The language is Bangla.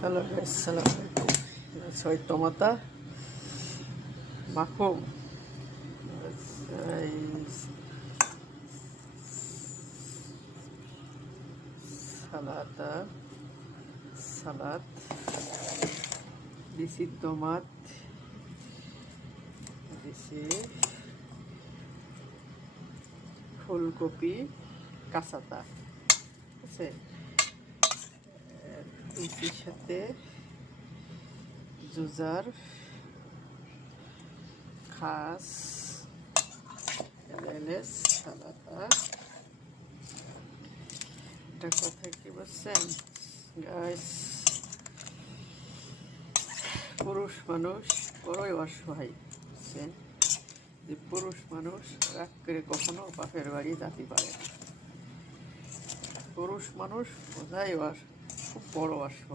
Halo guys, assalamualaikum. Soy tomata, mahum, salata, salad, this is tomat, this is ফুলকপি কাঁচাটা আছে এর সাথে জুজার খাস সালাতা এটা কথা কি বলছেন গাইস পুরুষ মানুষ বড়ই অসহায় বুঝছেন যে পুরুষ মানুষ রাগ করে কখনো বাপের বাড়ি যেতে পারে না পুরুষ মানুষ বোঝাই খুব বড় অসহায়